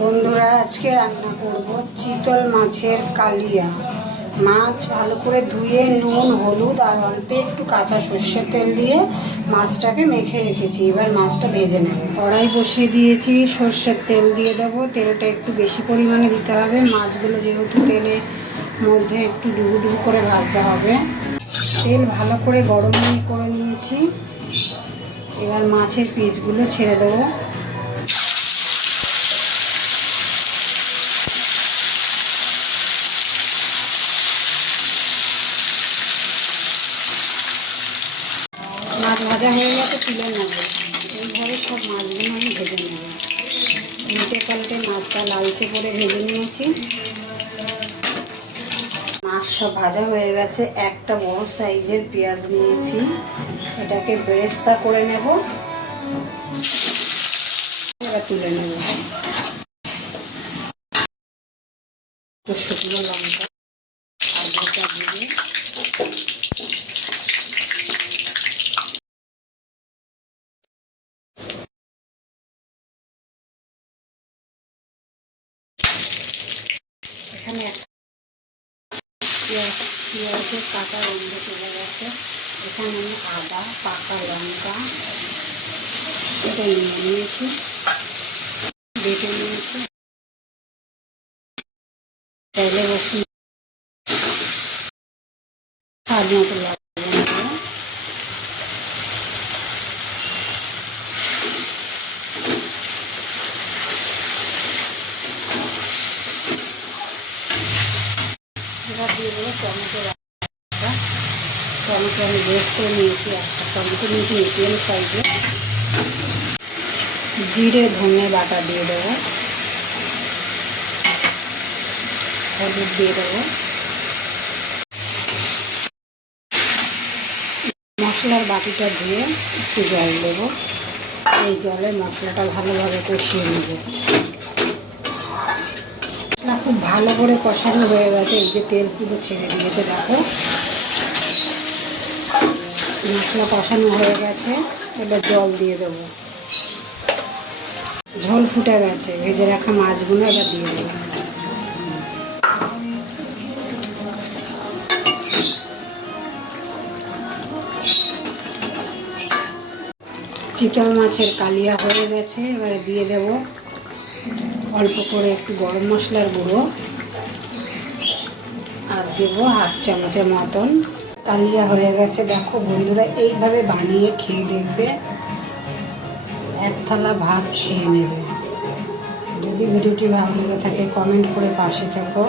বন্ধুরা, আজকে রান্না করব চিতল মাছের কালিয়া। মাছ ভালো করে ধুয়ে নুন হলুদ আর অল্প একটু কাঁচা সর্ষের তেল দিয়ে মাছটাকে মেখে রেখেছি। এবার মাছটা ভেজে নেব। কড়াই বসিয়ে দিয়েছি, সর্ষের তেল দিয়ে দেবো। তেলটা একটু বেশি পরিমাণে দিতে হবে, মাছগুলো যেহেতু তেলের মধ্যে একটু ডুবু ডুবু করে ভাজতে হবে। তেল ভালো করে গরম করে নিয়েছি। এবার মাছের পিসগুলো ছেড়ে দেবো। মাছ ভাজা হয়ে গেছে, তুলে নেব। এইভাবে সব মাছগুলো আমি ভেজে নেব। উল্টে পাল্টে মাছটা লালচে করে ভেজে নিয়েছি। মাছ সব ভাজা হয়ে গেছে। একটা বড় সাইজের পেঁয়াজ নিয়েছি, এটাকে বেরেস্তা করে নেব। এবার তুলে নেব। একটু শুকনো লঙ্কা আর গোটা জিরে, এখানে পেঁয়াজের কাটা গন্ধ চলে গেছে। এখানে আমি আদা, পাকা লঙ্কা এটা নিয়ে নিয়েছি, বেটে নিয়েছি। চাইলে রসুন স্বাদ মতো লবণ দিয়ে এবার দিয়ে দেবো টমেটো। টমেটো আমি বেশ করে নিয়েছি, একটা টমেটো নিয়েছি মিডিয়াম সাইজে। জিরে ধনে বাটা দিয়ে দেবো, হলুদ দিয়ে দেবো, মশলার বাটিটা দিয়ে একটু জল দেবো। এই জলে মশলাটা ভালোভাবে কষিয়ে নেব। মশলা খুব ভালো করে কষানো হয়ে গেছে। এই যে তেল পুরো ছেড়ে দিয়েছে, দেখো মশলা কষানো হয়ে গেছে। এবার জল দিয়ে দেবো। ঝোল ফুটে গেছে, ভেজে রাখা মাছগুলো এবার দিয়ে দেবো। চিতল মাছের কালিয়া হয়ে গেছে। এবারে দিয়ে দেব অল্প করে একটু গরম মশলার গুঁড়ো আর দেবো হাফ চামচের মতন। কালিয়া হয়ে গেছে। দেখো বন্ধুরা, এইভাবে বানিয়ে খেয়ে দেখবে, এক থালা ভাত খেয়ে নেবে। যদি ভিডিওটি ভালো লেগে থাকে কমেন্ট করে পাশে থেকো।